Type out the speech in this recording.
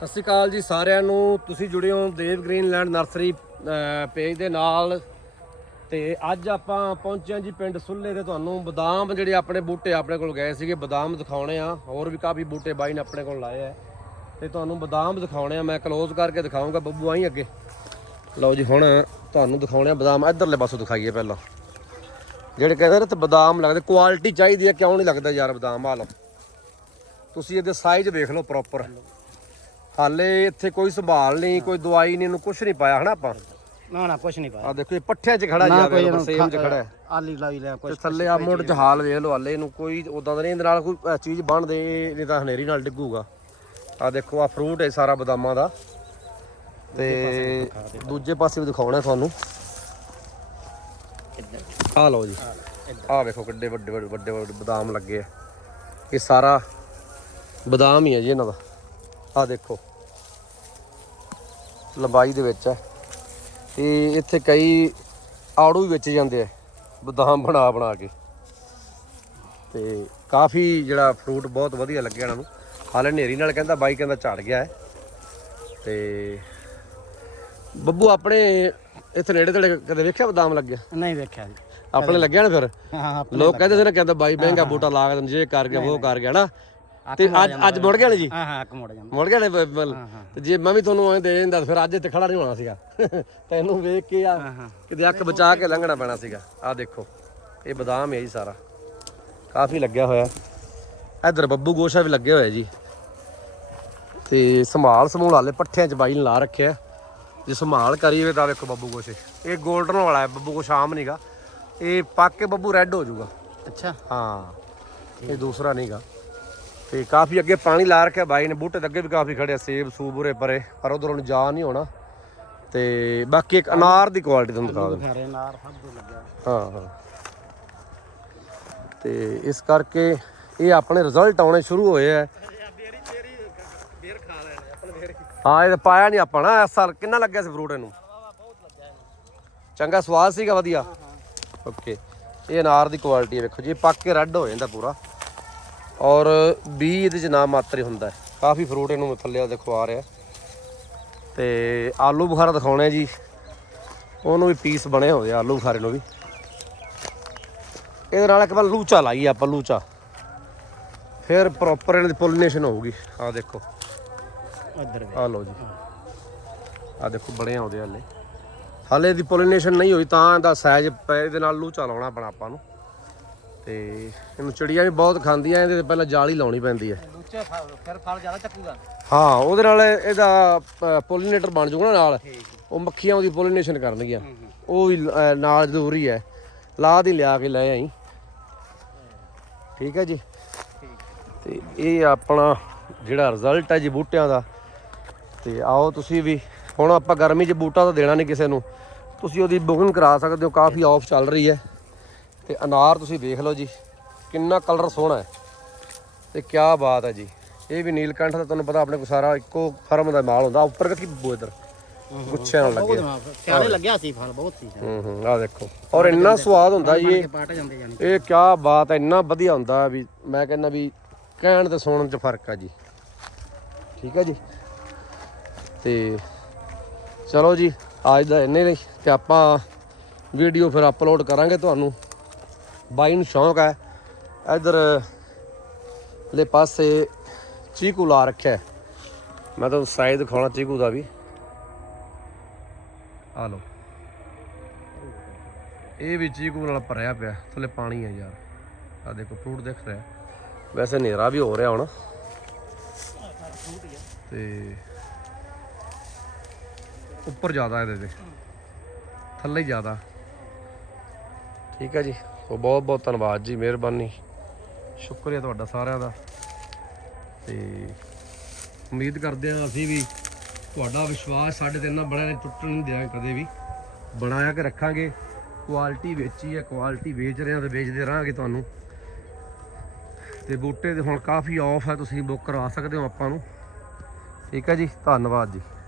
ਸਤਿ ਸ਼੍ਰੀ ਅਕਾਲ ਜੀ ਸਾਰਿਆਂ ਨੂੰ। ਤੁਸੀਂ ਜੁੜੇ ਹੋ ਦੇਵ ਗ੍ਰੀਨਲੈਂਡ ਨਰਸਰੀ ਪੇਜ ਦੇ ਨਾਲ। ਤੇ ਅੱਜ ਆਪਾਂ ਪਹੁੰਚੇ ਹਾਂ ਜੀ ਪਿੰਡ ਸੁੱਲੇ ਤੇ ਤੁਹਾਨੂੰ ਬਦਾਮ ਜਿਹੜੇ ਆਪਣੇ ਬੂਟੇ ਆਪਣੇ ਕੋਲ ਗਏ ਸੀਗੇ, ਬਦਾਮ ਦਿਖਾਉਣੇ ਆ। ਹੋਰ ਵੀ ਕਾਫੀ ਬੂਟੇ ਬਾਈ ਨੇ ਆਪਣੇ ਕੋਲ ਲਾਏ ਆ। ਤੇ ਤੁਹਾਨੂੰ ਬਦਾਮ ਦਿਖਾਉਣੇ ਆ। ਮੈਂ ਕਲੋਜ਼ ਕਰਕੇ ਦਿਖਾਉਂਗਾ ਬੱਬੂ ਆਈ ਅੱਗੇ। ਲਓ ਜੀ, ਹੁਣ ਤੁਹਾਨੂੰ ਦਿਖਾਉਣੇ ਆ ਬਦਾਮ। ਇਧਰਲੇ ਪਾਸੋਂ ਦਿਖਾਈਏ ਪਹਿਲਾਂ। ਜਿਹੜੇ ਕਹਿੰਦੇ ਨੇ ਤੇ ਬਦਾਮ ਲੱਗਦੇ ਕੁਆਲਿਟੀ ਚਾਹੀਦੀ ਹੈ ਕਿਉਂ ਨਹੀਂ ਲੱਗਦਾ ਯਾਰ ਬਦਾਮ? ਆ ਲਓ। ਤੁਸੀਂ ਇਹਦੇ ਸਾਈਜ਼ ਵੇਖ ਲਓ ਪ੍ਰੋਪਰ ਹਾਲੇ ਇੱਥੇ ਕੋਈ ਸੰਭਾਲ ਨਹੀਂ ਕੋਈ ਦਵਾਈ ਨਹੀਂ ਇਹਨੂੰ ਕੁਝ ਨਹੀਂ ਪਾਇਆ ਹਨਾ ਆਪਾਂ? ਨਾ ਨਾ ਕੁਛ ਨਹੀਂ ਆ ਪਾਇਆ ਦੇਖੋ ਇਹ ਪੱਠਿਆਂ 'ਚ ਖੜਾ ਨਾ ਜਾ ਕੋਈ ਰਿਹਾ ਸੇਮ 'ਚ ਖੜਾ ਹੈ। ਆਲੀ ਲਾਈ ਤੇ ਕੁਛ ਥੱਲੇ ਆ ਮੁੱਢ 'ਚ ਹਾਲ ਵੇਖ ਲਓ ਹਾਲੇ ਇਹਨੂੰ ਕੋਈ ਉਦਾਂ ਦਾ ਨਹੀਂ ਇਹਦੇ ਨਾਲ ਕੋਈ ਅ, ਚੀਜ਼ ਬਣਦੇ ਨਹੀਂ ਤਾਂ ਹਨੇਰੀ ਨਾਲ ਡਿੱਗੂਗਾ। ਆ ਦੇਖੋ ਆ ਫਰੂਟ ਹੈ ਸਾਰਾ ਬਦਾਮਾਂ ਦਾ। ਤੇ ਦੂਜੇ ਪਾਸੇ ਵੀ ਦਿਖਾਉਣਾ ਤੁਹਾਨੂੰ। ਆ ਲਓ ਜੀ ਆ ਵੇਖੋ ਕਿੱਡੇ ਵੱਡੇ ਵੱਡੇ ਵੱਡੇ ਵੱਡੇ ਬਦਾਮ ਲੱਗੇ ਆ। ਇਹ ਸਾਰਾ ਬਦਾਮ ਹੀ ਹੈ ਜੀ ਇਹਨਾਂ ਦਾ। ਆ ਦੇਖੋ। ਲੰਬਾਈ ਦੇ ਵਿੱਚ ਹੈ। ਤੇ ਇੱਥੇ ਕਈ ਆੜੂ ਵੀ ਵਿੱਚ ਜਾਂਦੇ ਆ ਬਦਾਮ ਬਣਾ ਬਣਾ ਕੇ। ਤੇ ਕਾਫੀ ਜਿਹੜਾ ਫਰੂਟ ਬਹੁਤ ਵਧੀਆ ਲੱਗਿਆ ਇਹਨਾਂ ਨੂੰ। ਹਾਲੇ ਨੇਰੀ ਨਾਲ ਕਹਿੰਦਾ ਬਾਈ ਕਹਿੰਦਾ ਝੜ ਗਿਆ ਹੈ। ਤੇ ਬੱਬੂ ਆਪਣੇ ਇੱਥੇ ਨੇੜੇ ਤੇੜੇ ਕਦੇ ਵੇਖਿਆ ਬਦਾਮ ਲੱਗਿਆ ਨਹੀਂ ਵੇਖਿਆ ਜੀ। ਆਪਣੇ ਲੱਗਿਆ ਨਾ ਫਿਰ? ਲੋਕ ਕਹਿੰਦੇ ਸੀ ਨਾ ਕਹਿੰਦਾ ਬਾਈ ਮਹਿੰਗਾ ਬੂਟਾ ਲਾ ਕੇ ਜੇ ਕਰ ਗਿਆ ਉਹ ਕਰ ਗਿਆ ਨਾ। ਤੇ ਅੱਜ ਅੱਜ ਮੁੜ ਗਿਆ ਨੇ ਜੀ? ਹਾਂ ਹਾਂ ਅੱਖ ਮੁੜ ਜਾਂਦਾ। ਮੁੜ ਗਿਆ ਨੇ ਬ- ਬ- ਹਾਂ ਹਾਂ। ਤੇ ਜੇ ਮੈਂ ਵੀ ਤੁਹਾਨੂੰ ਐਂ ਦੇ ਦਿੰਦਾ ਫਿਰ ਅੱਜ ਇੱਥੇ ਖੜਾ ਨਹੀਂ ਹੋਣਾ ਸੀਗਾ। ਤੈਨੂੰ ਵੇਖ ਕੇ ਆ ਕਿਤੇ ਅੱਖ ਬਚਾ ਕੇ ਲੰਘਣਾ ਪੈਣਾ ਸੀਗਾ। ਆ ਦੇਖੋ ਇਹ ਬਦਾਮ ਹੈ ਜੀ ਸਾਰਾ। ਕਾਫੀ ਲੱਗਿਆ ਹੋਇਆ। ਇਧਰ ਬੱਬੂ ਗੋਸ਼ਾ ਵੀ ਲੱਗਿਆ ਹੋਇਆ ਜੀ। ਤੇ ਸੰਭਾਲ ਸਮੂਲ ਹਾਲੇ ਪੱਠਿਆਂ 'ਚ ਬਾਈ ਨੇ ਲਾ ਰੱਖਿਆ। ਜੇ ਸੰਭਾਲ ਕਰੀਏ ਤਾਂ ਵੇਖੋ ਬੱਬੂ ਗੋਸ਼ੇ। ਇਹ 골ਡਨ ਵਾਲਾ ਹੈ ਬੱਬੂ ਗੋਸ਼ਾ ਆਮ ਨਹੀਂਗਾ ਇਹ ਪੱਕ ਕੇ ਬੱਬੂ ਰੈੱਡ ਹੋ ਜਾਊਗਾ। ਅੱਛਾ। ਹਾਂ। ਇਹ ਦੂਸਰਾ ਨਹੀਂਗਾ ਤੇ ਕਾਫੀ ਅੱਗੇ ਪਾਣੀ ਲਾ ਰੱਖਿਆ ਬਾਈ ਨੇ ਬੂਟੇ ਦੇ ਅੱਗੇ ਵੀ ਕਾਫੀ ਖੜੇ ਆ, ਸੇਬ ਸੂਬ ਉਰੇ ਪਰੇ ਪਰ ਉਧਰੋਂ ਨੂੰ ਜਾ ਨਹੀਂ ਹੋਣਾ। ਤੇ ਬਾਕੀ ਇੱਕ ਅਨਾਰ ਦੀ ਕੁਆਲਿਟੀ ਤੁਹਾਨੂੰ ਦਿਖਾ ਦਿੰਦਾ। ਘਰੇ ਨਾਰ ਸਭ ਤੋਂ ਲੱਗਿਆ। ਹਾਂ ਹਾਂ। ਤੇ ਇਸ ਕਰਕੇ ਇਹ ਆਪਣੇ ਰਿਜ਼ਲਟ ਆਉਣੇ ਸ਼ੁਰੂ ਹੋਏ ਆ। ਹਾਂ ਇਹ ਪਾਇਆ ਨਹੀਂ ਆਪਾਂ ਨਾ ਇਸ ਸਾਲ ਕਿੰਨਾ ਲੱਗਿਆ ਸੀ ਫਰੂਟ ਇਹਨੂੰ? ਚੰਗਾ ਸਵਾਦ ਸੀਗਾ ਵਧੀਆ। ਓਕੇ ਇਹ ਅਨਾਰ ਦੀ ਕੁਆਲਿਟੀ ਹੈ ਵੇਖੋ ਜੀ ਪੱਕ ਕੇ ਰੈੱਡ ਹੋ ਜਾਂਦਾ ਪੂਰਾ। ਔਰ ਬੀ ਇਹਦੇ ਚ ਨਾ ਮਾਤਰੇ ਹੁੰਦਾ ਹੈ। ਕਾਫੀ ਫਰੂਟ ਇਹਨੂੰ ਥੱਲੇ ਦੇਖੋ ਆ ਰਿਹਾ ਤੇ ਆਲੂ ਬੁਖਾਰਾ ਦਿਖਾਉਣੇ ਆ ਜੀ। ਉਹਨੂੰ ਵੀ ਪੀਸ ਬਣੇ ਹੋਏ ਆ ਆਲੂ ਬੁਖਾਰੇ ਨੂੰ ਵੀ। ਇਹਦੇ ਨਾਲ ਇੱਕ ਵਾਰ ਲੂਚਾ ਲਾਈ ਆਪਾਂ ਲੂਚਾ। ਫਿਰ ਪ੍ਰੋਪਰ ਇਹਨਾਂ ਦੀ ਪੋਲੀਨੇਸ਼ਨ ਹੋਊਗੀ। ਆ ਦੇਖੋ। ਉਧਰ ਆ ਲਓ ਜੀ। ਆ ਦੇਖੋ ਬੜੇ ਆਉਂਦੇ ਹਾਲੇ। ਹਾਲੇ ਦੀ ਪੋਲੀਨੇਸ਼ਨ ਨਹੀਂ ਹੋਈ ਤਾਂ ਇਹਦਾ ਸਾਈਜ਼ ਇਹਦੇ ਨਾਲ ਲੂਚਾ ਲਾਉਣਾ ਆਪਣਾ ਆਪਾਂ ਨੂੰ। ਤੇ ਇਹਨੂੰ ਚਿੜੀਆਂ ਵੀ ਬਹੁਤ ਖਾਂਦੀਆਂ ਇਹਦੇ ਤੇ ਪਹਿਲਾਂ ਜਾਲੀ ਲਾਉਣੀ ਪੈਂਦੀ ਹੈ। ਦੂਜੇ ਫਿਰ ਫਲ ਜ਼ਿਆਦਾ ਚੱਕੂਗਾ। ਹਾਂ ਉਹਦੇ ਨਾਲ ਇਹਦਾ ਪੋਲੀਨੇਟਰ ਬਣ ਜਾਊਗਾ ਨਾ ਨਾਲ। ਉਹ ਮੱਖੀਆਂ ਉਹਦੀ ਪੋਲੀਨੇਸ਼ਨ ਕਰਨਗੀਆਂ। ਉਹ ਵੀ ਅਹ, ਨਾਲ ਜ਼ਰੂਰੀ ਹੈ। ਲਾਹ ਦੀ ਲਿਆ ਕੇ ਲੈ ਆਈ। ਠੀਕ ਹੈ ਜੀ। ਤੇ ਇਹ ਆਪਣਾ ਜਿਹੜਾ ਰਿਜ਼ਲਟ ਹੈ ਜੀ ਬੂਟਿਆਂ ਦਾ ਤੇ ਆਓ ਤੁਸੀਂ ਵੀ ਹੁਣ ਆਪਾਂ ਗਰਮੀ 'ਚ ਬੂਟਾ ਤਾਂ ਦੇਣਾ ਨਹੀਂ ਕਿਸੇ ਨੂੰ। ਤੁਸੀਂ ਉਹਦੀ ਬੁਕਿੰਗ ਕਰਾ ਸਕਦੇ ਹੋ ਕਾਫੀ ਆਫ ਚੱਲ ਰਹੀ ਹੈ। ਤੇ ਅਨਾਰ ਤੁਸੀਂ ਵੇਖ ਲਓ ਜੀ ਕਿੰਨਾ ਕਲਰ ਸੋਹਣਾ ਹੈ। ਤੇ ਕੀ ਬਾਤ ਹੈ ਜੀ ਇਹ ਵੀ ਨੀਲਕੰਠ ਦਾ ਤੁਹਾਨੂੰ ਪਤਾ ਆਪਣੇ ਕੋਲ ਸਾਰਾ ਇੱਕੋ ਫਰਮ ਦਾ ਮਾਲ ਹੁੰਦਾ ਉੱਪਰ ਕਿ ਬੋ ਇਧਰ ਗੁੱਛਿਆਂ ਨਾਲ ਲੱਗੇ ਸਿਆਲੇ ਲੱਗਿਆ ਸੀ ਫਲ ਬਹੁਤ ਸੀ। ਹੂੰ ਹੂੰ ਆ ਦੇਖੋ ਔਰ ਇੰਨਾ ਸਵਾਦ ਹੁੰਦਾ ਜੀ ਇਹ ਇਹ ਕੀ ਬਾਤ ਹੈ ਇੰਨਾ ਵਧੀਆ ਹੁੰਦਾ ਵੀ ਮੈਂ ਕਹਿੰਦਾ ਵੀ ਕਹਿਣ ਤੇ ਸੁਣਨ 'ਚ ਫ਼ਰਕ ਆ ਜੀ। ਠੀਕ ਹੈ ਜੀ। ਤੇ ਚਲੋ ਜੀ ਅੱਜ ਦਾ ਇੰਨੇ ਲਈ ਤੇ ਆਪਾਂ ਵੀਡੀਓ ਫਿਰ ਅਪਲੋਡ ਕਰਾਂਗੇ ਤੁਹਾਨੂੰ। ਬਾਈ ਨੂੰ ਸ਼ੌਂਕ ਹੈ, ਇਧਰ ਲੈ ਪਾਸੇ ਚੀਕੂ ਲਾ ਰੱਖਿਆ ਮੈਂ ਤੁਹਾਨੂੰ ਸਾਈਜ਼ ਦਿਖਾਉਣਾ ਚੀਕੂ ਦਾ ਵੀ। ਆ ਲਓ। ਇਹ ਵੀ ਚੀਕੂ ਨਾਲ ਭਰਿਆ ਪਿਆ, ਥੱਲੇ ਪਾਣੀ ਹੈ ਯਾਰ। ਆ ਦੇਖੋ ਫਰੂਟ ਦਿਖ ਰਿਹਾ। ਵੈਸੇ ਹਨੇਰਾ ਵੀ ਹੋ ਰਿਹਾ ਹੁਣ। ਤੇ ਉੱਪਰ ਜ਼ਿਆਦਾ ਇਹਦੇ ਤੇ। ਥੱਲੇ ਜ਼ਿਆਦਾ। ਠੀਕ ਹੈ ਜੀ। ਸੋ ਬਹੁਤ ਬਹੁਤ ਧੰਨਵਾਦ ਜੀ, ਮਿਹਰਬਾਨੀ। ਸ਼ੁਕਰੀਆ ਤੁਹਾਡਾ ਸਾਰਿਆਂ ਦਾ। ਤੇ ਉਮੀਦ ਕਰਦੇ ਹਾਂ ਅਸੀਂ ਵੀ ਤੁਹਾਡਾ ਵਿਸ਼ਵਾਸ ਸਾਡੇ ਤੇ ਇੰਨਾ ਬੜਾ ਟੁੱਟਣ ਨਹੀਂ ਦਿਆਂਗੇ ਕਦੇ ਵੀ। ਬਣਾਇਆ ਕੇ ਰੱਖਾਂਗੇ। ਕੁਆਲਿਟੀ ਵੇਚੀ ਹੈ, ਕੁਆਲਿਟੀ ਵੇਚ ਰਹੇ ਹਾਂ ਤੇ ਵੇਚਦੇ ਰਹਾਂਗੇ ਤੁਹਾਨੂੰ। ਤੇ ਬੂਟੇ ਦੇ ਹੁਣ ਕਾਫੀ ਆਫ ਹੈ, ਤੁਸੀਂ ਬੁੱਕ ਕਰਵਾ ਸਕਦੇ ਹੋ ਆਪਾਂ ਨੂੰ। ਠੀਕ ਹੈ ਜੀ, ਧੰਨਵਾਦ ਜੀ।